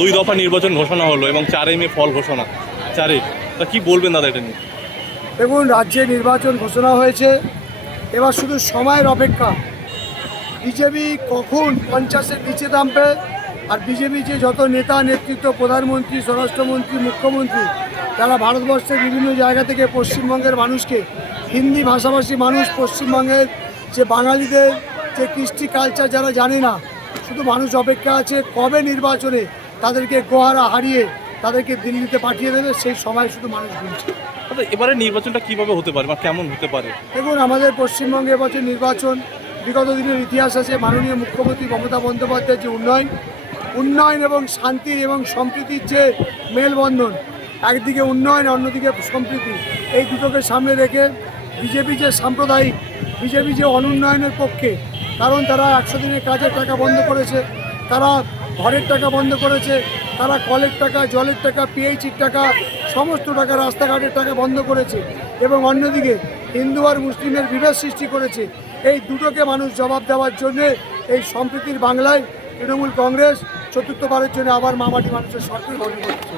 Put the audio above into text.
2 দফা নির্বাচন ঘোষণা হলো এবং 4 মে ফল ঘোষণা 4 তা কি বলবেন দাদা এটা নিয়ে? দেখুন, রাজ্যে নির্বাচন ঘোষণা হয়েছে, এবার শুধু সময়ের অপেক্ষা। বিজেপি কখন 50-এর নিচে নামবে, আর বিজেপি যে যত নেতা নেতৃত্ব, প্রধানমন্ত্রী, স্বরাষ্ট্রমন্ত্রী, মুখ্যমন্ত্রী, তারা ভারতবর্ষের বিভিন্ন জায়গা থেকে পশ্চিমবঙ্গের মানুষকে, হিন্দি ভাষাভাষী মানুষ, পশ্চিমবঙ্গের যে বাঙালিদের যে কৃষ্টি কালচার যারা জানে না, শুধু মানুষ অপেক্ষা আছে কবে নির্বাচনে তাদেরকে গোহারা হারিয়ে তাদেরকে দিল্লিতে পাঠিয়ে দেবে, সেই সময় শুধু মানুষ গুনছে। এবারে নির্বাচনটা কিভাবে হতে পারে বা কেমন হতে পারে? দেখুন, আমাদের পশ্চিমবঙ্গে এবছর নির্বাচন, বিগত দিনের ইতিহাস আছে। মাননীয় মুখ্যমন্ত্রী মমতা বন্দ্যোপাধ্যায়ের যে উন্নয়ন এবং শান্তি এবং সম্প্রীতির যে মেলবন্ধন, একদিকে উন্নয়ন অন্যদিকে সম্প্রীতি, এই দুটোকে সামনে রেখে বিজেপি যে সাম্প্রদায়িক, বিজেপি যে অনুন্নয়নের পক্ষে, কারণ তারা 100 দিনের কাজের টাকা বন্ধ করেছে, তারা ঘরের টাকা বন্ধ করেছে, তারা কলের টাকা, জলের টাকা, পিএইচির টাকা, সমস্ত টাকা, রাস্তাঘাটের টাকা বন্ধ করেছে, এবং অন্যদিকে হিন্দু আর মুসলিমের বিভেদ সৃষ্টি করেছে। এই দুটোকে মানুষ জবাব দেওয়ার জন্য এই সম্প্রীতির বাংলায় তৃণমূল কংগ্রেস চতুর্থবারের জন্য আবার মামাটি মানুষের সরকার গঠন করছে।